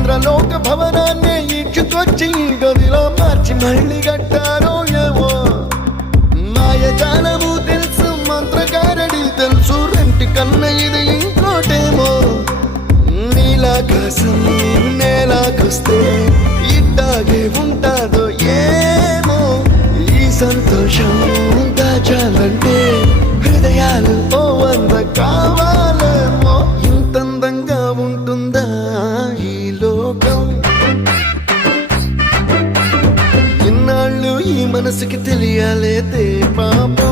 ఇంద్రలోక భవనాన్ని ఈడ్చుకొచ్చి గదిలో మార్చి మళ్ళీ కట్టారో ఏమో మాయజాలము తెలుసు మంత్రగారడి తెలుసు రెంటి కన్న ఇది ఇంకోటేమో నీలాకాశం నేలాకొస్తే ఇట్టాగే ఉంటాదో ఏమో ఈ సంతోషం దాచాలంటే హృదయాలు ఓ వంద కావాలేమో ఇంతందంగా ఉంటుందా ఈ లోకం ఇన్నాళ్ళు ఈ మనసుకి తెలియాలేదే పాపం